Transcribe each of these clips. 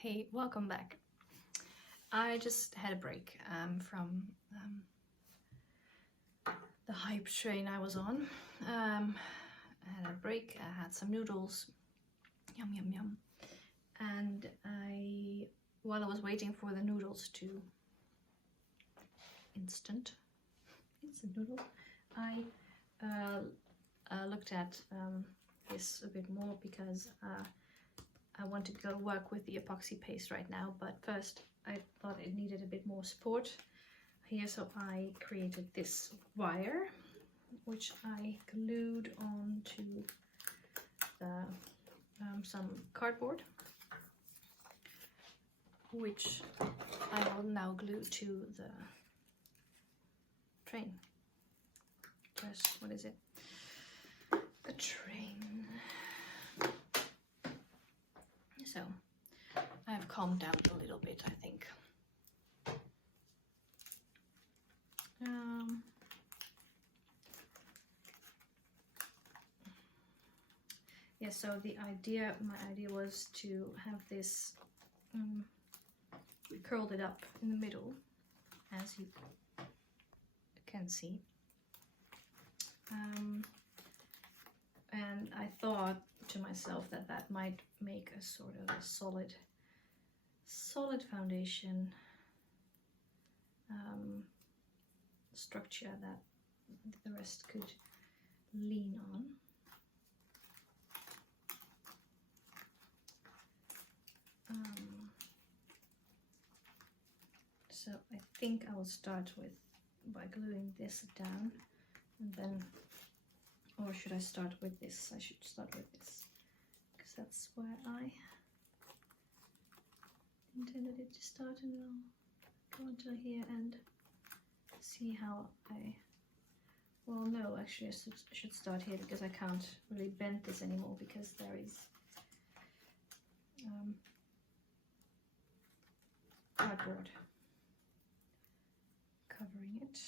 Hey, welcome back. I just had a break from the hype train I was on. I had a break, I had some noodles, yum yum yum, and while I was waiting for the noodles to instant noodle, I looked at this a bit more because I wanted to go work with the epoxy paste right now, but first I thought it needed a bit more support here, so I created this wire, which I glued onto some cardboard, which I will now glue to the train. Just, what is it? The train. So I've calmed down a little bit, I think. Yeah, so my idea was to have this curled it up in the middle, as you can see. And I thought to myself that that might make a sort of a solid foundation structure that the rest could lean on. So I think I will start by gluing this down, and then, or should I start with this? I should start with this, because that's where I intended it to start, and I'll go until here and see how well, no, actually I should start here, because I can't really bend this anymore, because there is cardboard covering it.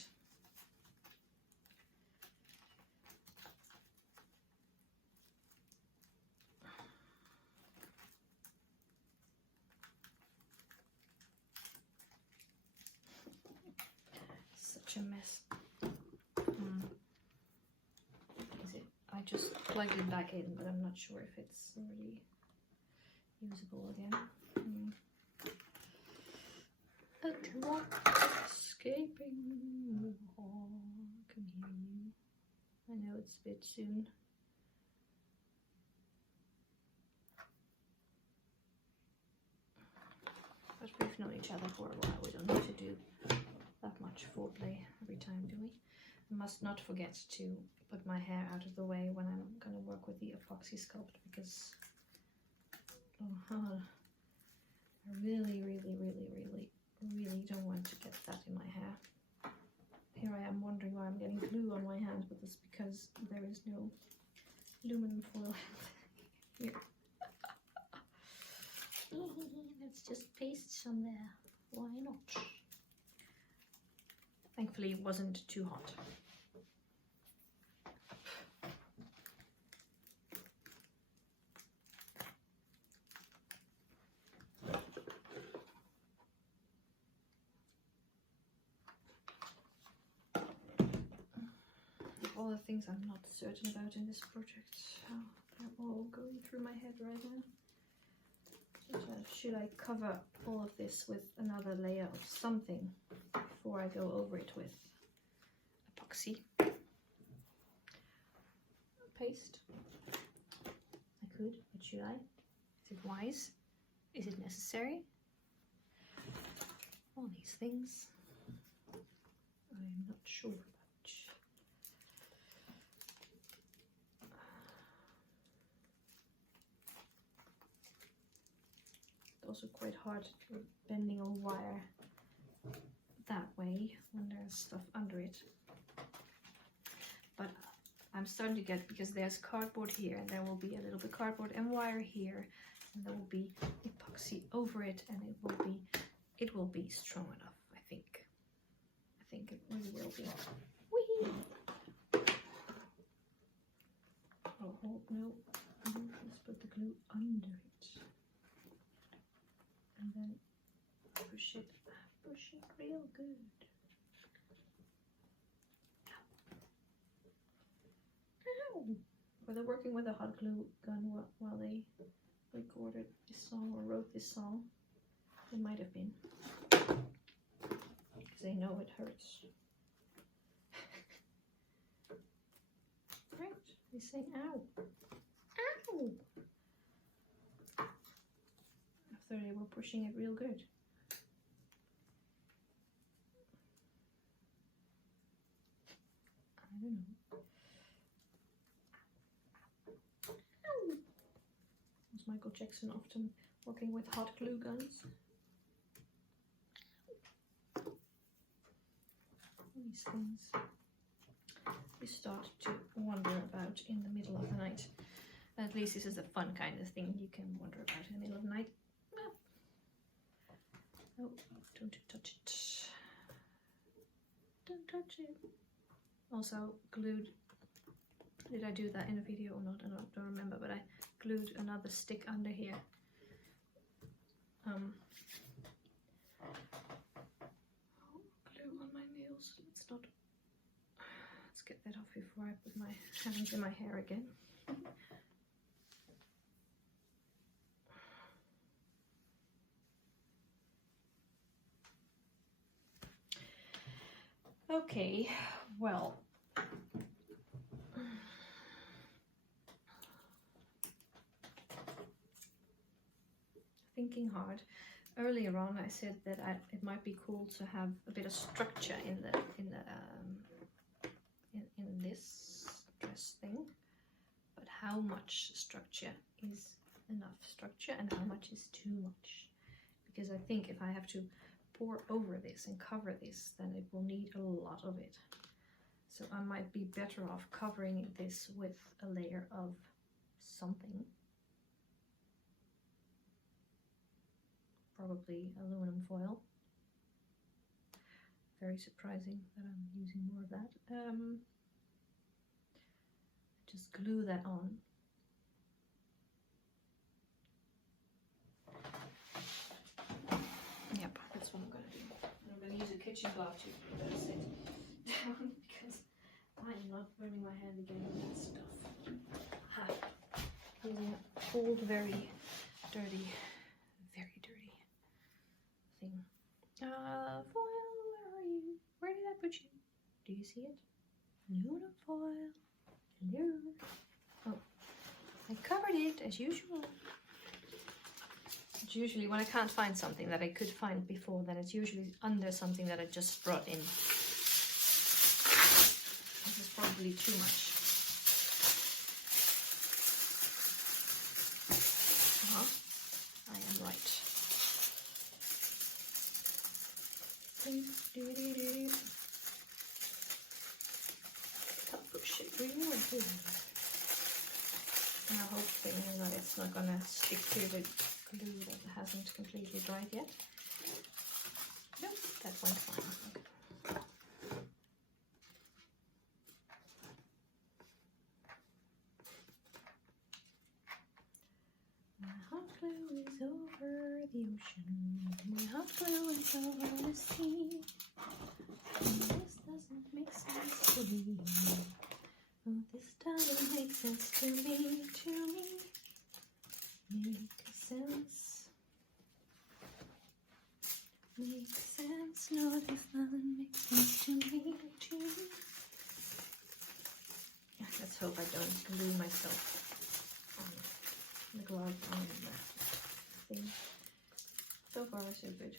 Such a mess. Is it? I just plugged it back in, but I'm not sure if it's already usable again. A clock escaping the hall. I can hear you. I know it's a bit soon. But we've known each other for a while. We don't need to do that much foreplay every time, do we? I must not forget to put my hair out of the way when I'm going to work with the epoxy sculpt, because I really don't want to get that in my hair. Here I am wondering why I'm getting glue on my hand, but it's because there is no aluminum foil here. Let's just paste some there. Why not? Thankfully it wasn't too hot. All the things I'm not certain about in this project. They're all going through my head right now. Should I cover all of this with another layer of something before I go over it with epoxy paste? I could, but should I? Is it wise? Is it necessary? All these things I'm not sure about. Also quite hard bending a wire that way when there's stuff under it, but I'm starting to get, because there's cardboard here, and there will be a little bit cardboard and wire here, and there will be epoxy over it, and it will be strong enough. I think it really will be. Whee! Oh no, let's put the glue under it. and then push it real good. Ow! Were they working with a hot glue gun while they recorded this song or wrote this song? It might have been, because they know it hurts. Right, they say ow. Ow! After they were pushing it real good. I don't know. Ow! Was Michael Jackson often working with hot glue guns? These things you start to wonder about in the middle of the night. At least this is a fun kind of thing you can wonder about in the middle of the night. Oh, don't touch it. Don't touch it. Also glued, did I do that in a video or not? I don't remember, but I glued another stick under here. Glue on my nails. Let's get that off before I put my hands in my hair again. Okay, well, thinking hard. Earlier on, I said that it might be cool to have a bit of structure in this dress thing, but how much structure is enough structure and how much is too much? Because I think if I have to pour over this and cover this, then it will need a lot of it. So I might be better off covering this with a layer of something. Probably aluminum foil. Very surprising that I'm using more of that. Just glue that on. Yep, that's what I'm going to do. I'm going to use a kitchen glove to sit down because I'm not burning my hand again with that stuff. Ha. Using old, very dirty thing. Foil, where are you? Where did I put you? Do you see it? Aluminum foil. Hello. Oh, I covered it as usual. It's usually when I can't find something that I could find before, then it's usually under something that I just brought in. This is probably too much. I am right. Push it really good. Now hoping that it's not gonna stick to the glue that hasn't completely dried yet. Nope, that went fine. Okay. My hot glue is over the ocean. My hot glue is over the sea. This doesn't make sense to me. Oh, this doesn't make sense to me. Make sense. Make sense. No, this doesn't make sense to me. Yeah, let's hope I don't glue myself on the glove on that thing. So far, so good.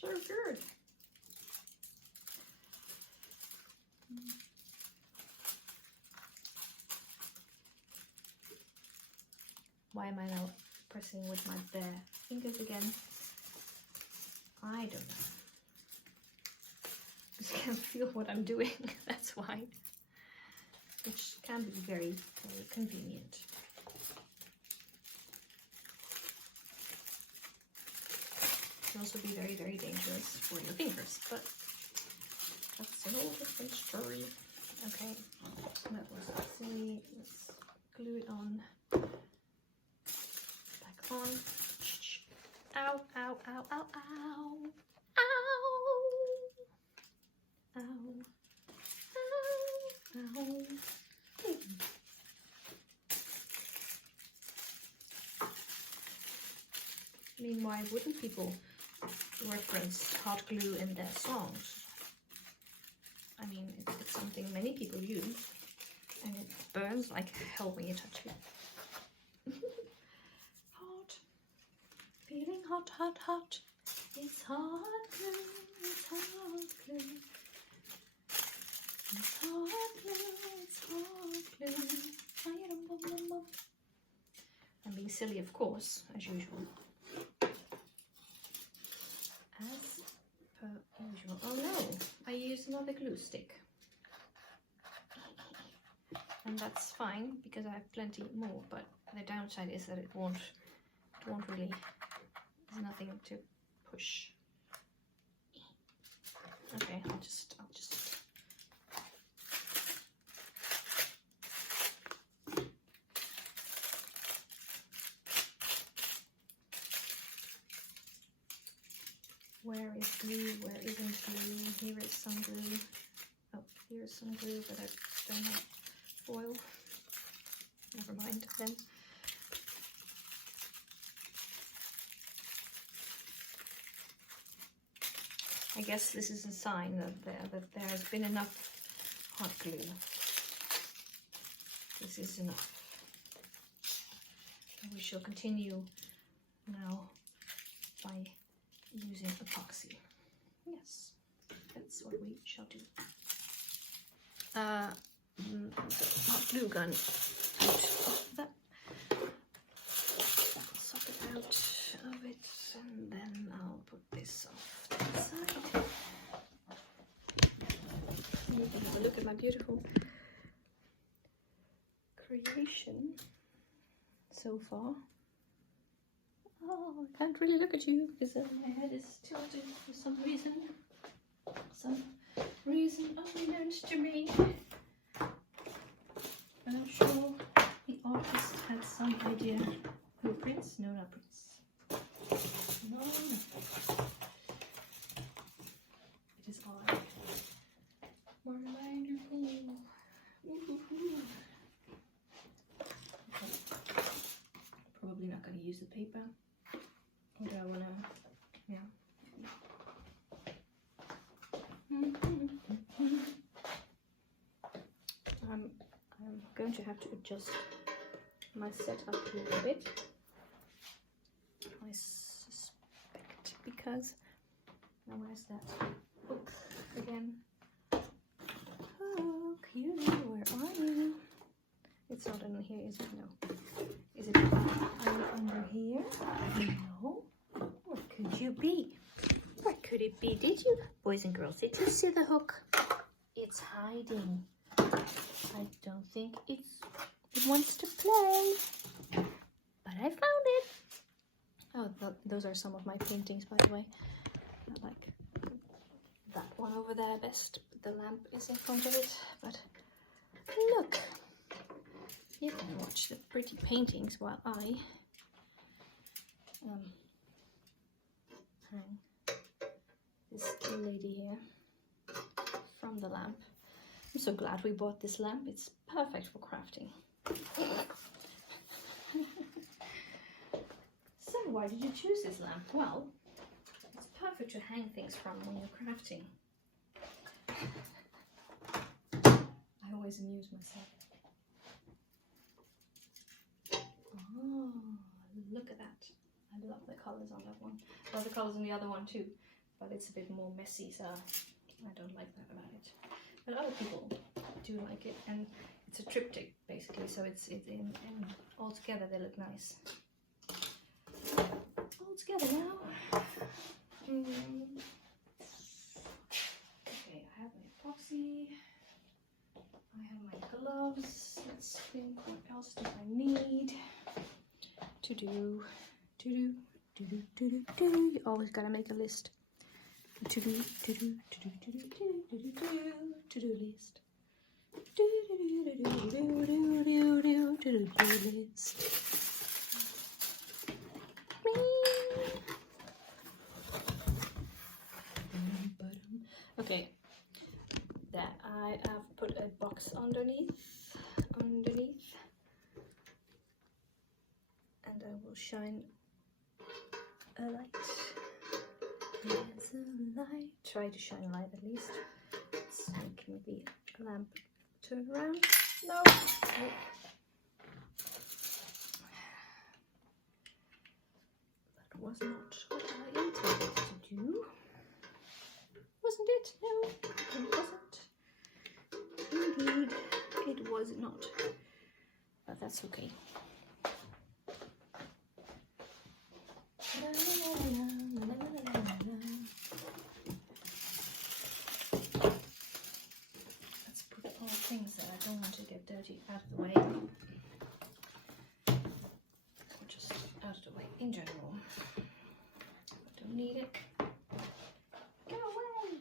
So good. Why am I now pressing with my bare fingers again? I don't know. I just can't feel what I'm doing, that's why. Which can be very, very convenient. Can also be very, very dangerous for your fingers, but that's a whole different story. Okay, that was silly. Let's glue it on. Back on. Ow, ow, ow, ow, ow. Ow. Ow. Ow. Ow. I mean, why wouldn't people reference hot glue in their songs? I mean, it's something many people use, and it burns like hell when you touch it. Hot, feeling hot, hot, hot. It's hot glue, it's hot glue. It's hot glue, it's hot glue. I'm being silly, of course, as usual. As per usual. Oh no, I used another glue stick. And that's fine because I have plenty more, but the downside is that it won't really, there's nothing to push. Okay, I'll just where is glue? Where isn't glue? Here is some glue. Oh, here is some glue, but I don't have foil. Never mind then. I guess this is a sign that there has been enough hot glue. This is enough. And we shall continue now by using epoxy. Yes, that's what we shall do. The hot glue gun out of that. I'll suck it out of it, and then I'll put this off to the side. You can have a look at my beautiful creation so far. Oh, I can't really look at you because my head is tilted for some reason. Some reason unknown to me. But I'm sure the artist had some idea. Who, Prince? No, not Prince. No, no. It is I. Wonderful. Okay. Probably not going to use the paper. Or do I want to, yeah. I'm going to have to adjust my setup a little bit. I suspect because, now where's that hook again? Hook, you, where are you? It's not in here, is it? No. Is it under here? No. What could you be? What could it be? Did you, boys and girls, did you see the hook? It's hiding. I don't think it wants to play. But I found it. Oh, those are some of my paintings, by the way. I like that one over there best. The lamp is in front of it. But look. You can watch the pretty paintings while I hang this lady here from the lamp. I'm so glad we bought this lamp. It's perfect for crafting. So why did you choose this lamp? Well, it's perfect to hang things from when you're crafting. I always amuse myself. Oh, look at that. I love the colors on that one. I love the colors on the other one too, but it's a bit more messy, so I don't like that about it. But other people do like it, and it's a triptych basically, so it's in all together they look nice. All together now. Okay, I have my epoxy. I have my gloves. Let's think, what else do I need to do? You always gotta make a list. To-do list. To-do list. Okay, that I have put a box underneath, and I will shine a light. There's a light. Try to shine a light at least. Let's make the lamp turn around. No. Nope. That was not what I intended to do. Wasn't it? No, it wasn't. Indeed, it was not. But that's okay. Let's put all things that I don't want to get dirty out of the way. Or just out of the way in general. I don't need it. Go away!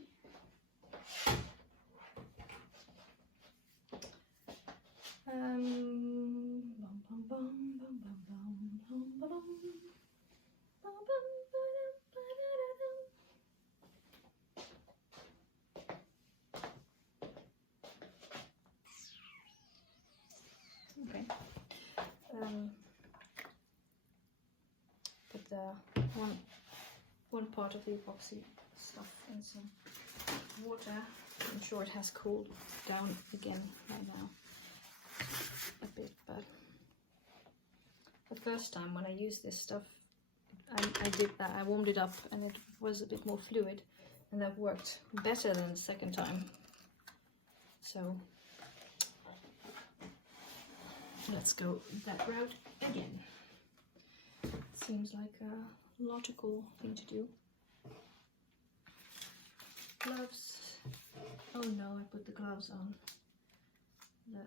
Okay. Put the one part of the epoxy stuff in some water. I'm sure it has cooled down again right now a bit, but the first time when I used this stuff, I did that. I warmed it up and it was a bit more fluid, and that worked better than the second time. So let's go that route again. Seems like a logical thing to do. Gloves. Oh no, I put the gloves on the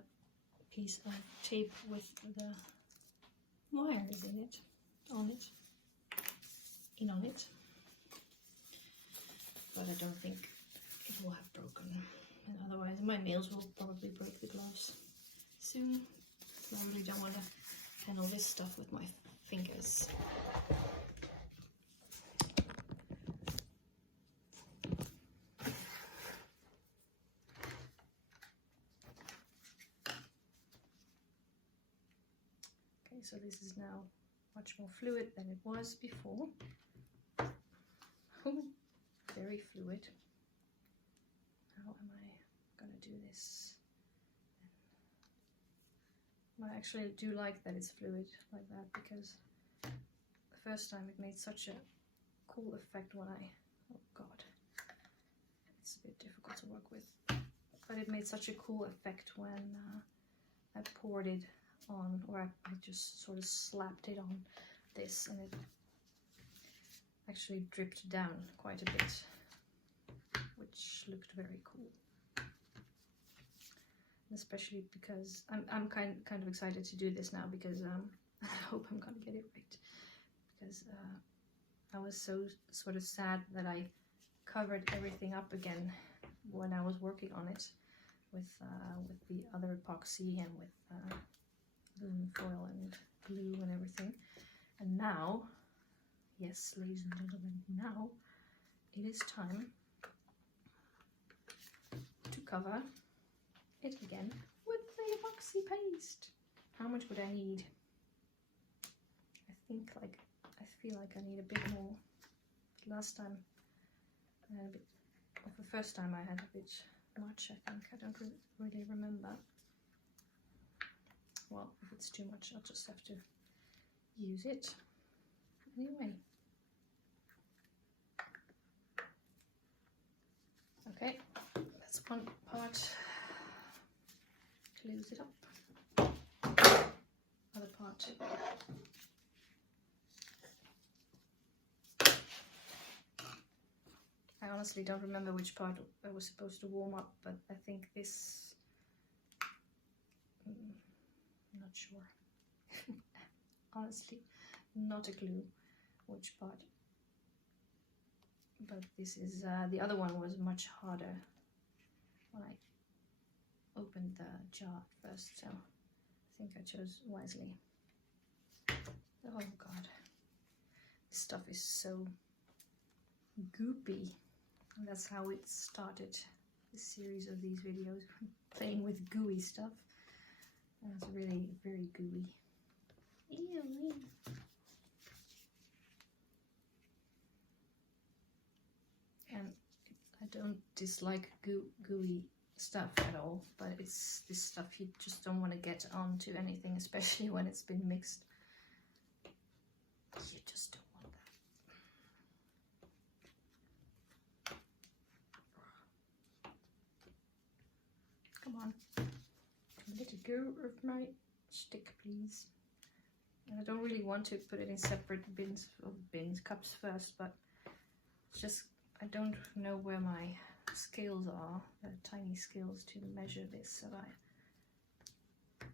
piece of tape with the wires in it, on it, but I don't think it will have broken, and otherwise my nails will probably break the gloves soon, so I really don't want to handle this stuff with my fingers. Okay, so this is now much more fluid than it was before. Very fluid. How am I gonna do this? I actually do like that it's fluid like that, because the first time it made such a cool effect when oh god, it's a bit difficult to work with, but it made such a cool effect when I poured it on, or I just sort of slapped it on this, and it actually dripped down quite a bit, which looked very cool. Especially because I'm kind of excited to do this now, because I hope I'm gonna get it right, because I was so sort of sad that I covered everything up again when I was working on it with the other epoxy and with aluminum foil and glue and everything. And now, yes, ladies and gentlemen, now it is time to cover it again with the epoxy paste. How much would I need? I feel like I need a bit more. Last time I had a bit, or the first time I had a bit much, I think. I don't really remember. Well, if it's too much, I'll just have to use it anyway. Okay, that's one part. Close it up. Other part. I honestly don't remember which part I was supposed to warm up, but I think this. Not sure. Honestly, not a clue which part. But this is the other one was much harder when I opened the jar first, so I think I chose wisely. Oh god, this stuff is so goopy. And that's how it started, this series of these videos, playing with gooey stuff. And it's really very gooey. Ew. And I don't dislike gooey stuff at all, but it's this stuff you just don't want to get onto anything, especially when it's been mixed. You just don't want that. Come on, let it go of my stick, please. And I don't really want to put it in separate cups first, but it's just, I don't know where my scales are, the tiny scales to measure this, so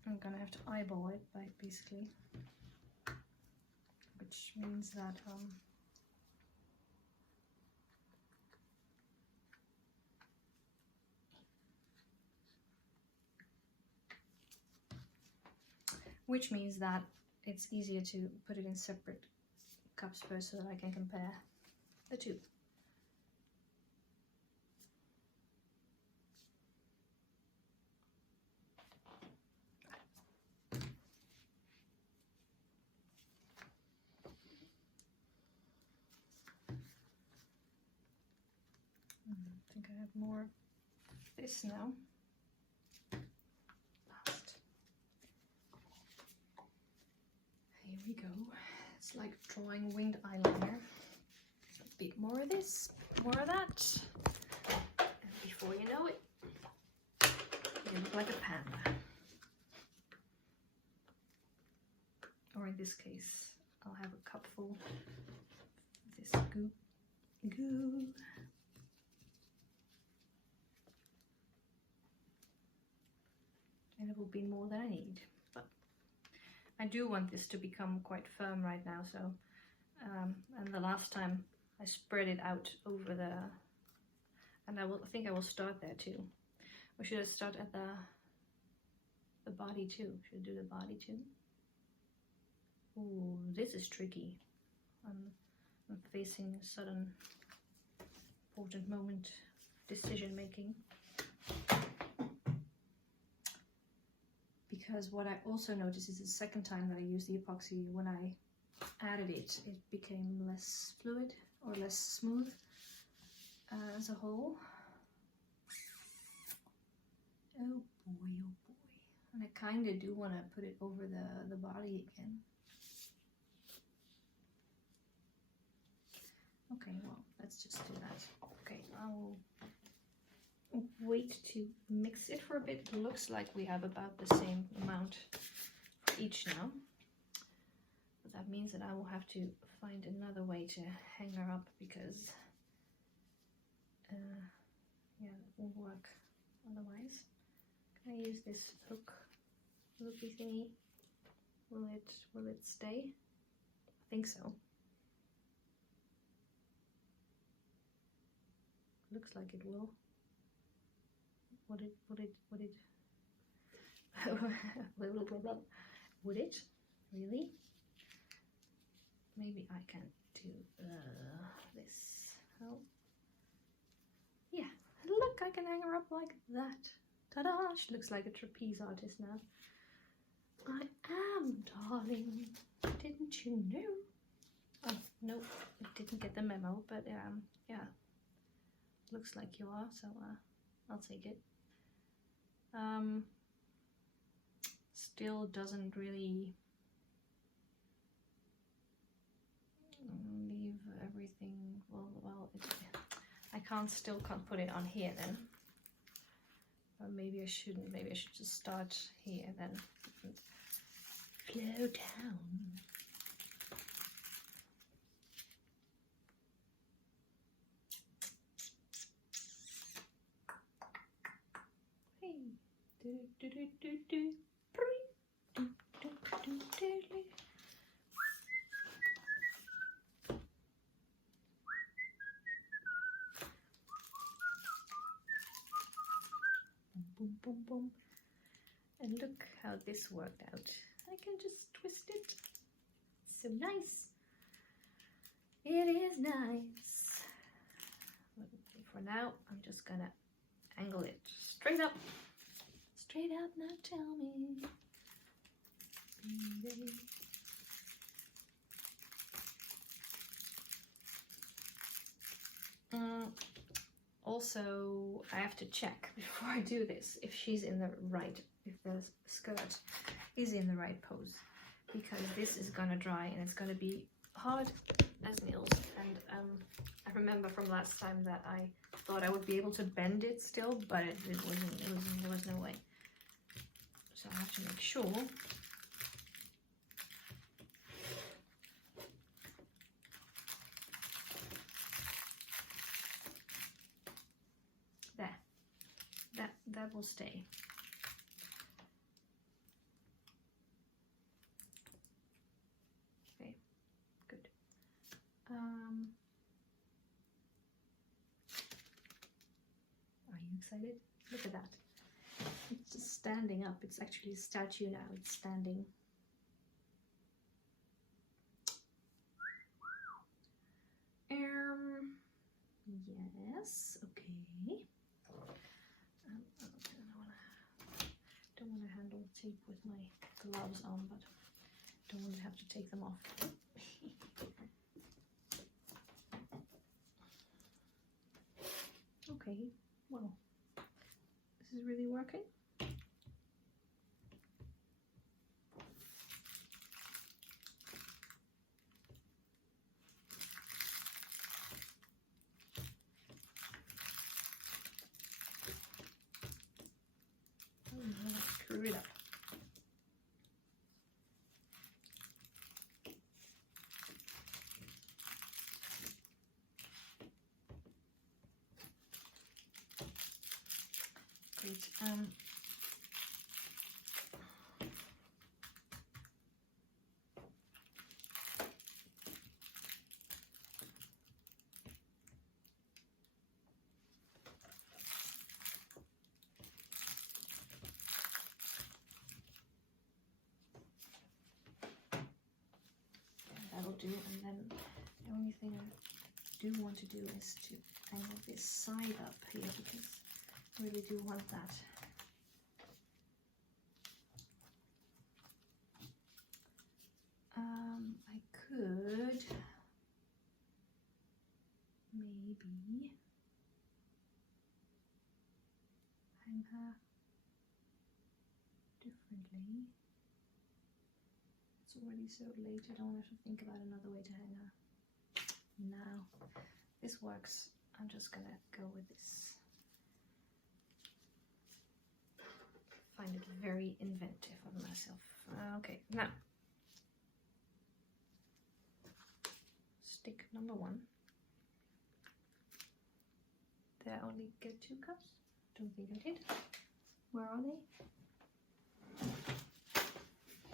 I'm gonna have to eyeball it by basically, which means that it's easier to put it in separate cups first so that I can compare the two. I think I have more of this now. Last. Here we go. It's like drawing winged eyeliner. A bit more of this, more of that. And before you know it, you look like a panda. Or in this case, I'll have a cupful of this goo. And it will be more than I need, but I do want this to become quite firm right now. So and the last time I spread it out over the, and I think I will start there too. Or should I start at the body too? Should I do the body too? Ooh, this is tricky. I'm facing a sudden important moment, decision making. Because what I also noticed is the second time that I used the epoxy, when I added it, it became less fluid or less smooth as a whole. Oh boy, oh boy. And I kind of do want to put it over the body again. Okay, well, let's just do that. Okay, I'll wait to mix it for a bit. It looks like we have about the same amount for each now. But that means that I will have to find another way to hang her up, because yeah, that won't work otherwise. Can I use this hooky thingy? Will it stay? I think so. Looks like it will. Would it would it really? Maybe I can do this. Oh yeah, look, I can hang her up like that. Ta-da! She looks like a trapeze artist now. I am, darling. Didn't you know? Oh no, I didn't get the memo, but yeah, looks like you are, so I'll take it. Still doesn't really leave everything well. I can't put it on here then. Or maybe I shouldn't. Maybe I should just start here then. Flow down. Boom, boom, boom. And look how this worked out. I can just twist it. So nice. It is nice. for now, I'm just gonna angle it straight up. Straight up, now tell me. Also, I have to check before I do this if she's in the right, if the skirt is in the right pose, because this is gonna dry and it's gonna be hard as nails. And I remember from last time that I thought I would be able to bend it still, but it wasn't. There was no way. So I have to make sure. That will stay. Okay, good. Are you excited? Look at that. It's just standing up. It's actually a statue now. It's standing. Yes, okay. Don't want to handle tape with my gloves on, but don't want to have to take them off. Okay, well, this is really working. Screw it up. Great. That'll do, and then the only thing I do want to do is to angle this side up here, because I really do want that. I could maybe hang her differently. It's already so late, I don't have to think about another way to hang her. Now, this works. I'm just gonna go with this. Find it very inventive of myself. Okay, now. Stick number 1. Did I only get 2 cups? Don't think I did. Where are they? Okay, maybe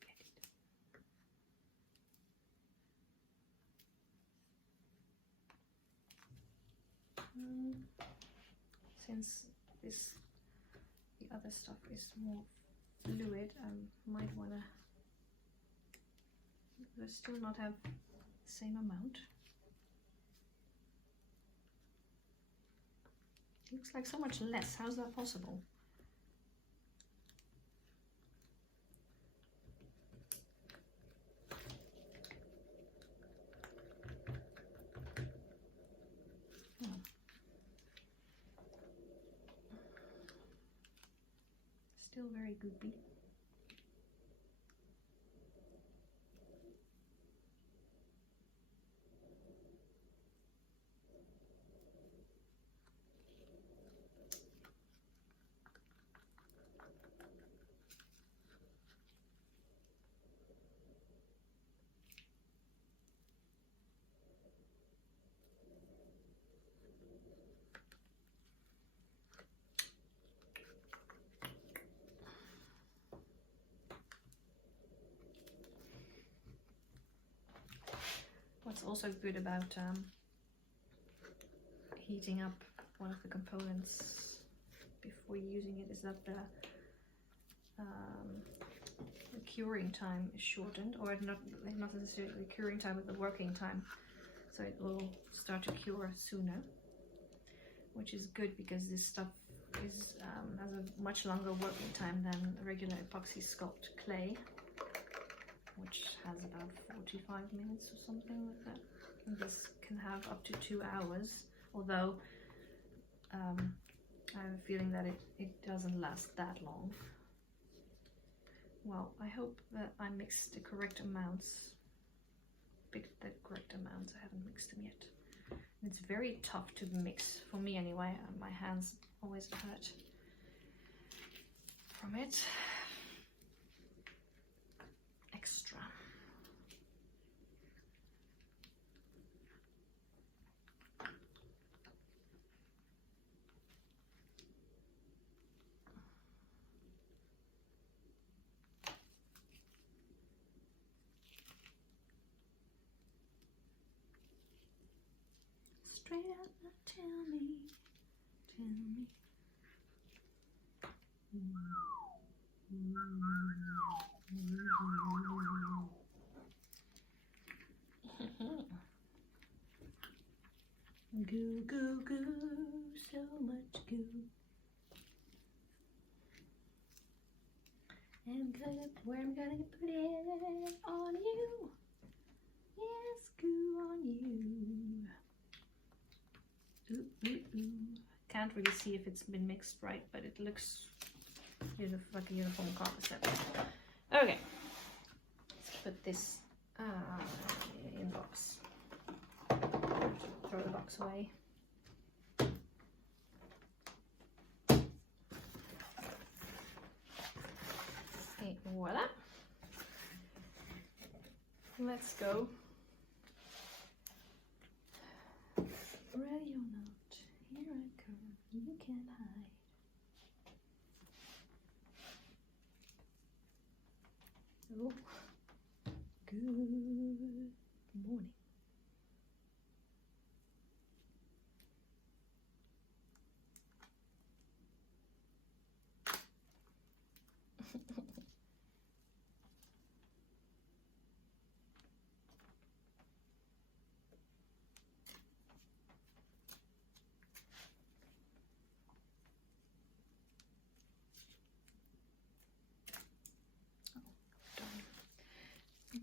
I did. Since the other stuff is more fluid, I might want to still not have the same amount. It looks like so much less. How's that possible? Still very goopy. What's also good about heating up one of the components before using it is that the curing time is shortened, or not necessarily the curing time, but the working time. so it will start to cure sooner, which is good because this stuff is has a much longer working time than regular epoxy sculpt clay, which has about 45 minutes or something like that. And this can have up to 2 hours, although I have a feeling that it doesn't last that long. Well, I hope that I mixed the correct amounts. Picked the correct amounts. I haven't mixed them yet. It's very tough to mix, for me anyway. My hands always hurt from it. Extra. Straight up, tell me. Goo, goo, goo, so much goo. And where I'm gonna put it on you. Yes, goo on you. Ooh, ooh, ooh. Can't really see if it's been mixed right, but it looks like a uniform concept. Okay, let's put this in the box. Throw the box away. Okay, voila. Let's go. Ready or not, here I come, you can't hide. Oh, good morning.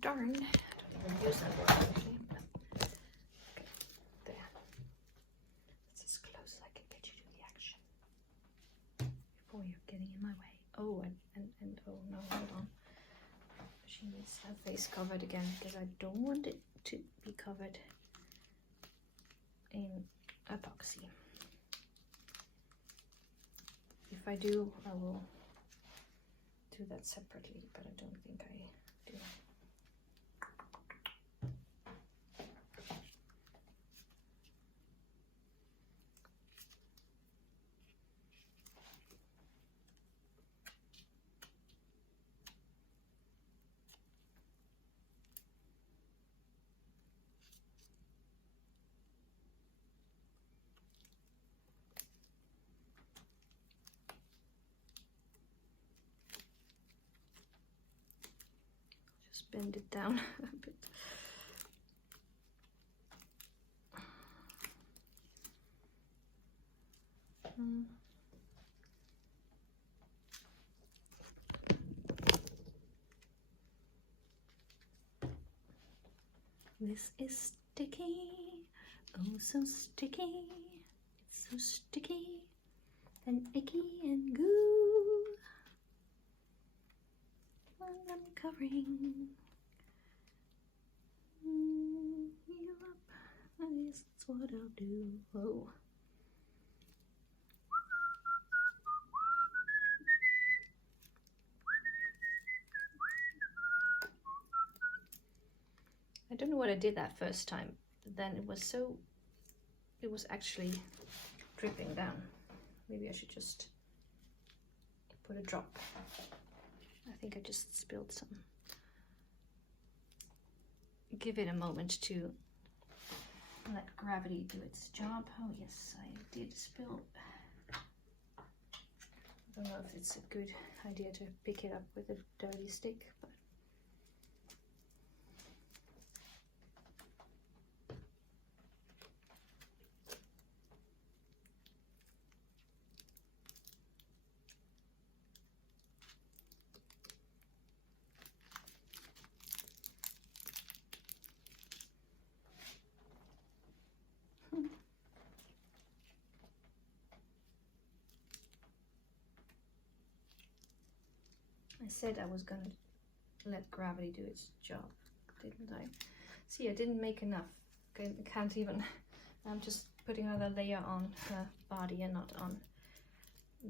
Darn, I don't even use that word actually. Okay, there. That's as close as I can get you to the action before you're getting in my way. Oh, and oh no, hold on. She needs her face covered again because I don't want it to be covered in epoxy. If I do, I will do that separately, but I don't think I do. Bend it down a bit. This is sticky, oh so sticky. It's so sticky and icky and goo. And I'm covering you up. I guess that's what I'll do. Oh. I don't know what I did that first time, but then it was actually dripping down. Maybe I should just put a drop. I think I just spilled some. Give it a moment to let gravity do its job. Oh yes, I did spill. I don't know if it's a good idea to pick it up with a dirty stick, but said I was gonna let gravity do its job, didn't I? See, I didn't make enough. Can't even. I'm just putting another layer on her body and not on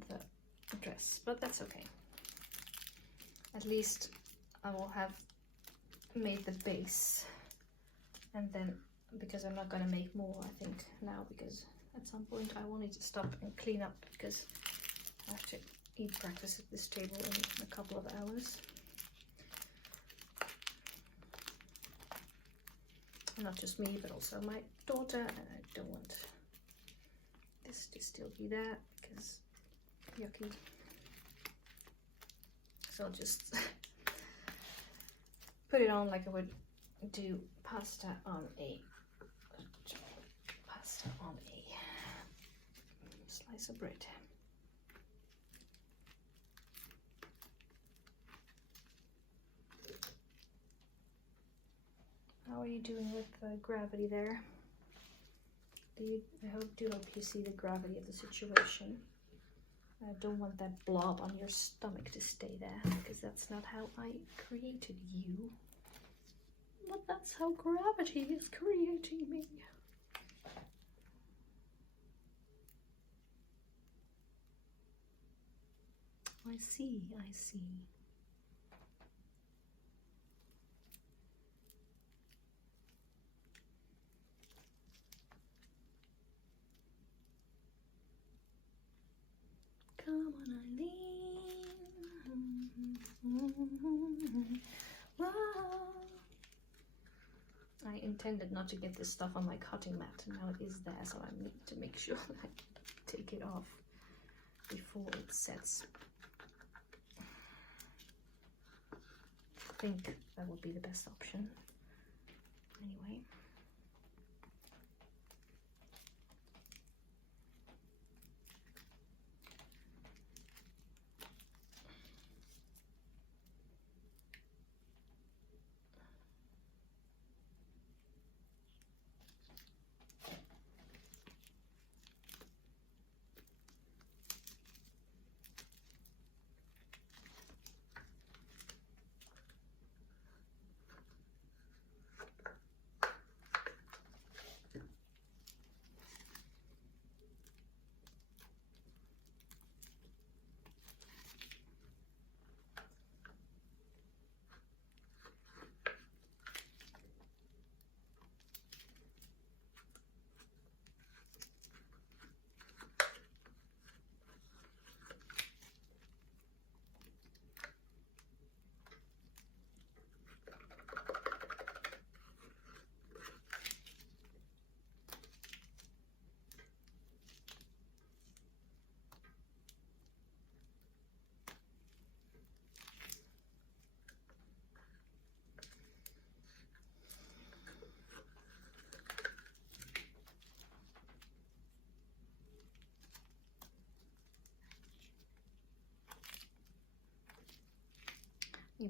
the dress, but that's okay. At least I will have made the base, and then, because I'm not going to make more, I think, now, because at some point I will need to stop and clean up, because I have to eat breakfast at this table in a couple of hours. Not just me, but also my daughter, and I don't want this to still be there, because yucky. So I'll just put it on like I would do pasta on a slice of bread. How are you doing with gravity there? I do hope you see the gravity of the situation. I don't want that blob on your stomach to stay there, because that's not how I created you. But that's how gravity is creating me. I see, I see. Come on, Eileen. Wow. I intended not to get this stuff on my cutting mat, and now it is there, so I need to make sure that I take it off before it sets. I think that would be the best option. Anyway.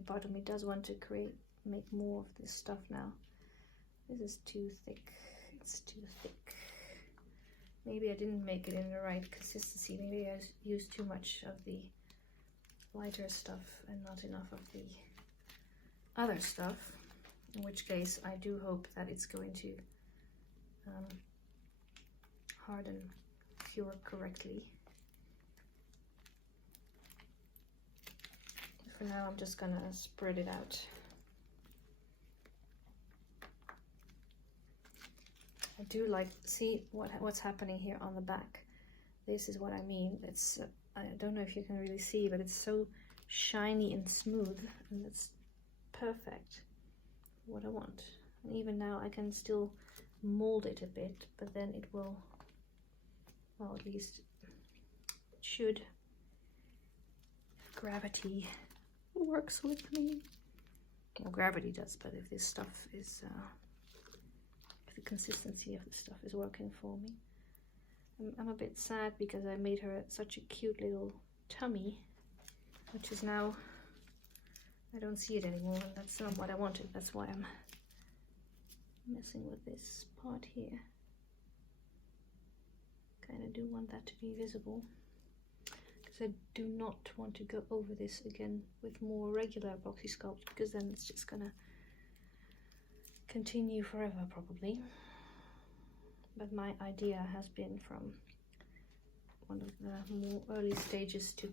Part of me does want to make more of this stuff now. This is too thick. It's too thick. Maybe I didn't make it in the right consistency. Maybe I used too much of the lighter stuff and not enough of the other stuff. In which case, I do hope that it's going to harden, cure correctly. For now, I'm just gonna spread it out. I do like, see what's happening here on the back. This is what I mean. It's I don't know if you can really see, but it's so shiny and smooth, and it's perfect. What I want. And even now, I can still mold it a bit, but then it will, well, at least it should. Gravity works with me. Well, gravity does, but if this stuff is, if the consistency of the stuff is working for me. I'm a bit sad because I made her such a cute little tummy, which is now, I don't see it anymore, and that's not what I wanted. That's why I'm messing with this part here. Kind of do want that to be visible, because because I do not want to go over this again with more regular epoxy sculpt, because then it's just gonna continue forever probably. But my idea has been from one of the more early stages to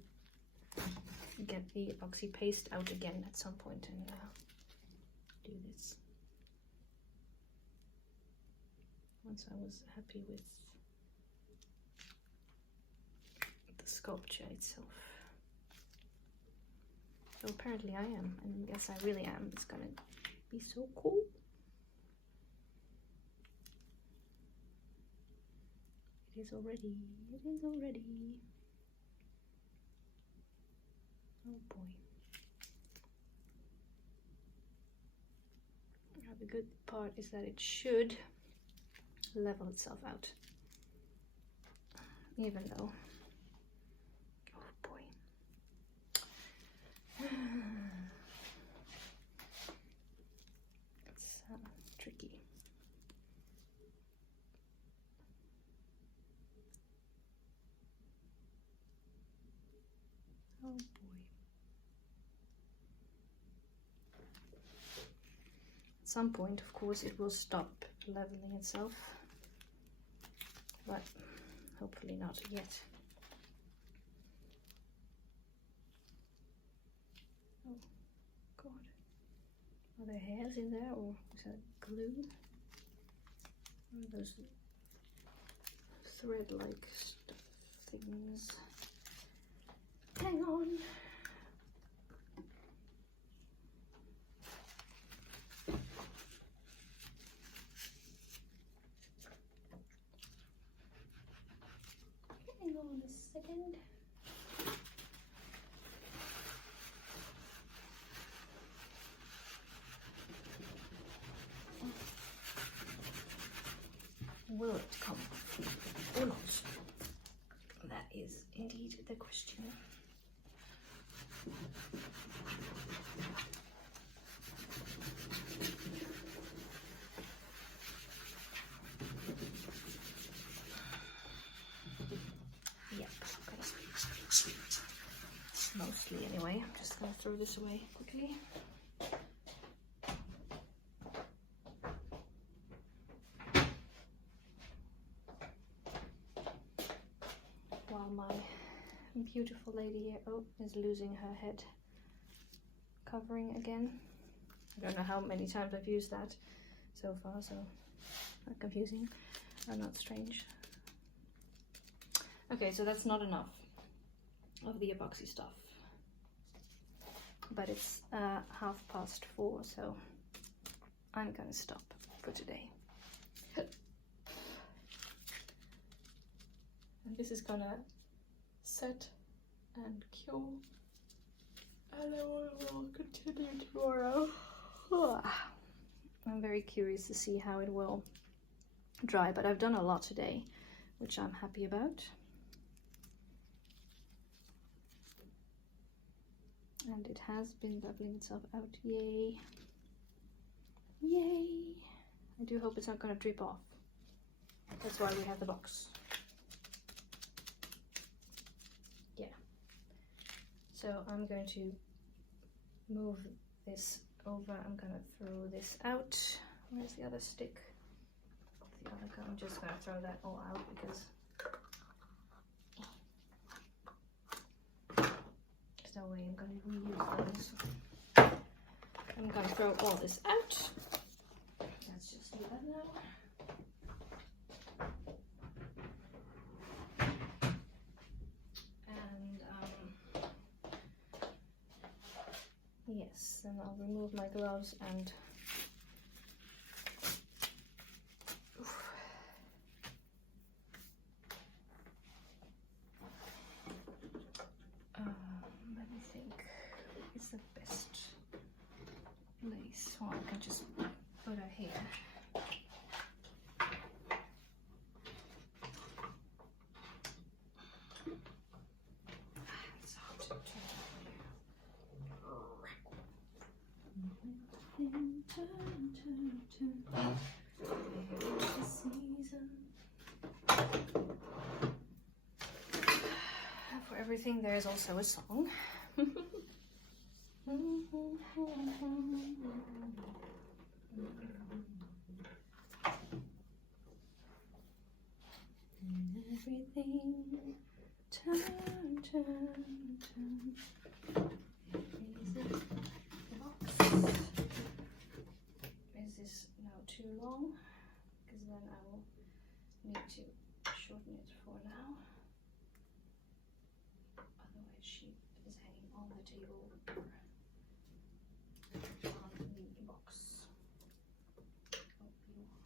get the epoxy paste out again at some point and do this. Once I was happy with the sculpture itself. So apparently I am, and yes, I really am. It's gonna be so cool. It is already. It is already. Oh boy. Now the good part is that it should level itself out. Even though, oh boy. It's tricky. Oh boy. At some point, of course, it will stop leveling itself, but hopefully not yet. Oh god. Are there hairs in there, or is that glue? What are those thread-like stuff things? Hang on. Hang on a second. Will it come or not? That is indeed the question. Yep, okay. Mostly anyway. I'm just gonna throw this away quickly. While my beautiful lady here is losing her head covering again. I don't know how many times I've used that so far, so not confusing or not strange. Okay, so that's not enough of the epoxy stuff, but it's 4:30, so I'm gonna stop for today. And this is gonna set and cure, and I will continue tomorrow. I'm very curious to see how it will dry, but I've done a lot today, which I'm happy about. And it has been leveling itself out. Yay. Yay. I do hope it's not going to drip off. That's why we have the box. Yeah. So I'm going to move this over. I'm going to throw this out. Where's the other stick? The other gum. I'm just going to throw that all out because there's no way I'm going to reuse those. I'm going to throw all this out. Let's just do that now. Yes, then I'll remove my gloves and let me think, it's the best place. Well, I can just put her here. It's hard to turn. For everything there is also a song. Everything turn, turn, turn. Is it the box? Is this now too long? Because then I will need to shorten it for now. Otherwise she is hanging on the table or on the box. Oh,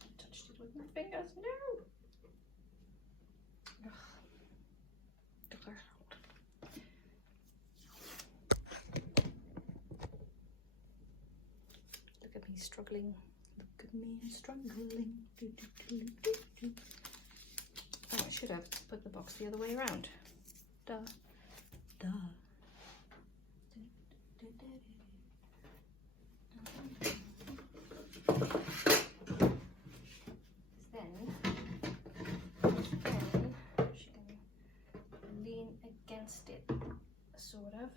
I touched it with my fingers. No! Look at me struggling. Look at me struggling. Oh, I should have put the box the other way around. Duh. Duh. Then she can lean against it, sort of.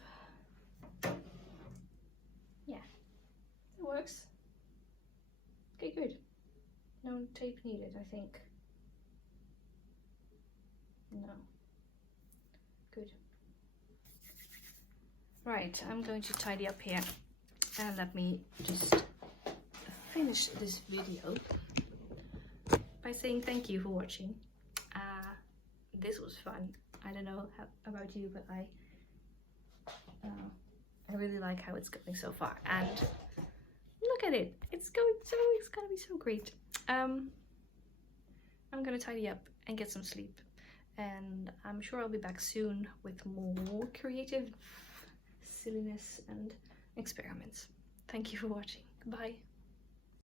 Yeah, it works. Okay, good. No tape needed, I think. No. Good. Right, I'm going to tidy up here and let me just finish this video by saying thank you for watching. This was fun. I don't know about you, but I really like how it's going so far, and look at it, it's gonna be so great. I'm gonna tidy up and get some sleep, and I'm sure I'll be back soon with more creative silliness and experiments. Thank you for watching. Bye.